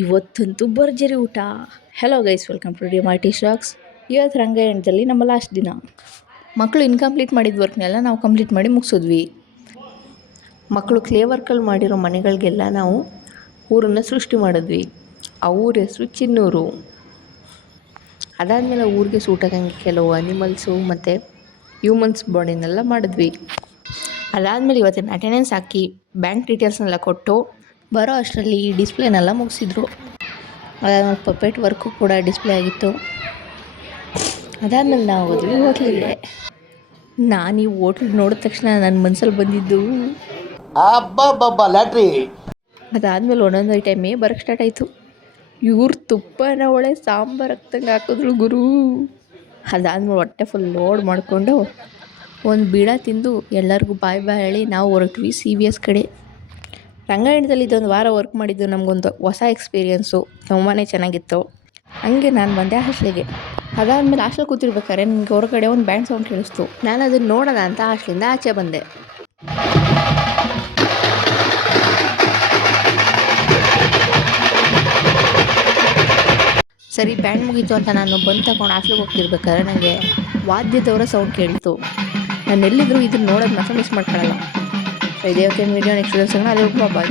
ಇವತ್ತಂತೂ ಭರ್ಜರಿ ಊಟ. Hello guys, welcome to the shocks. ಇವತ್ತು ರಂಗಾಯಣದಲ್ಲಿ ನಮ್ಮ ಲಾಸ್ಟ್ ದಿನ. ಮಕ್ಕಳು ಇನ್ಕಂಪ್ಲೀಟ್ ಮಾಡಿದ ವರ್ಕ್ನೆಲ್ಲ ನಾವು ಕಂಪ್ಲೀಟ್ ಮಾಡಿ ಮುಗಿಸಿದ್ವಿ. ಮಕ್ಕಳು ಕ್ಲೇ ವರ್ಕಲ್ಲಿ ಮಾಡಿರೋ ಮನೆಗಳಿಗೆಲ್ಲ ನಾವು ಊರನ್ನು ಸೃಷ್ಟಿ ಮಾಡಿದ್ವಿ. ಆ ಊರ ಹೆಸರು ಚಿನ್ನೂರು. ಅದಾದಮೇಲೆ ಊರಿಗೆ ಸೂಟಾಗಂಗೆ ಕೆಲವು ಅನಿಮಲ್ಸು ಮತ್ತು ಹ್ಯೂಮನ್ಸ್ ಬಾಡಿನೆಲ್ಲ ಮಾಡಿದ್ವಿ. ಅದಾದಮೇಲೆ ಇವತ್ತಿನ ಅಟೆಂಡೆನ್ಸ್ ಹಾಕಿ ಬ್ಯಾಂಕ್ ಡೀಟೇಲ್ಸ್ನೆಲ್ಲ ಕೊಟ್ಟು ಬರೋ ಅಷ್ಟರಲ್ಲಿ ಈ ಡಿಸ್ಪ್ಲೇನೆಲ್ಲ ಮುಗಿಸಿದ್ರು. ಅದಾದಮೇಲೆ ಪಪೆಟ್ ವರ್ಕು ಕೂಡ ಡಿಸ್ಪ್ಲೇ ಆಗಿತ್ತು. ಅದಾದಮೇಲೆ ನಾವು ಹೋದ್ವಿ ಹೋಟ್ಲಿಗೆ. ನಾನು ಈ ಹೋಟ್ಲ್ ನೋಡಿದ ತಕ್ಷಣ ನನ್ನ ಮನಸ್ಸಲ್ಲಿ ಬಂದಿದ್ದು ಲ್ಯಾಟ್ರಿ. ಅದಾದಮೇಲೆ ಒಂದೊಂದು ಐಟಮೇ ಬರೋಕ್ಕೆ ಸ್ಟಾರ್ಟ್ ಆಯಿತು. ಇವ್ರು ತುಪ್ಪನ ಒಳ್ಳೆ ಸಾಂಬಾರು ಹಾಕ್ದಂಗೆ ಹಾಕಿದ್ರು ಗುರು. ಅದಾದಮೇಲೆ ಹೊಟ್ಟೆ ಫುಲ್ ಲೋಡ್ ಮಾಡಿಕೊಂಡು ಒಂದು ಬೀಡ ತಿಂದು ಎಲ್ಲರಿಗೂ ಬಾಯ್ ಹೇಳಿ ನಾವು ಹೊರಟ್ವಿ CVS ಕಡೆ. ರಂಗಾಯಣದಲ್ಲಿ ಇದೊಂದು ವಾರ ವರ್ಕ್ ಮಾಡಿದ್ದು ನಮಗೊಂದು ಹೊಸ ಎಕ್ಸ್ಪೀರಿಯೆನ್ಸು, ತುಂಬಾ ಚೆನ್ನಾಗಿತ್ತು. ಹಂಗೆ ನಾನು ಬಂದೆ ಹಾಸ್ಟ್ಲಿಗೆ. ಅದಾದಮೇಲೆ ಹಾಸ್ಟೆಲ್ ಕೂತಿರ್ಬೇಕಾದ್ರೆ ನನಗೆ ಹೊರಗಡೆ ಒಂದು ಬ್ಯಾಂಡ್ ಸೌಂಡ್ ಕೇಳಿಸ್ತು. ನಾನು ಅದನ್ನು ನೋಡೋಣ ಅಂತ ಹಾಸ್ಟ್ಲಿಂದ ಆಚೆ ಬಂದೆ. ಸರಿ ಬ್ಯಾಂಡ್ ಮುಗೀತು ಅಂತ ನಾನು ಬಂದು ತಗೊಂಡು ಹಾಸ್ಟ್ಲಿಗೆ ಹೋಗ್ತಿರ್ಬೇಕಾದ್ರೆ ನನಗೆ ವಾದ್ಯದವರ ಸೌಂಡ್ ಕೇಳಿತು. ನಾನು ಎಲ್ಲಿದ್ರು ಇದನ್ನು ನೋಡೋದು ಮಾತ್ರ ಮಿಸ್ ಮಾಡ್ಕೊಳ್ಳಲ್ಲ. ಇದೇ ವೀಡಿಯೋ ನೆಕ್ಸ್ಟ್ ದಿವಸ ಅದೇ ಬಾಯ್.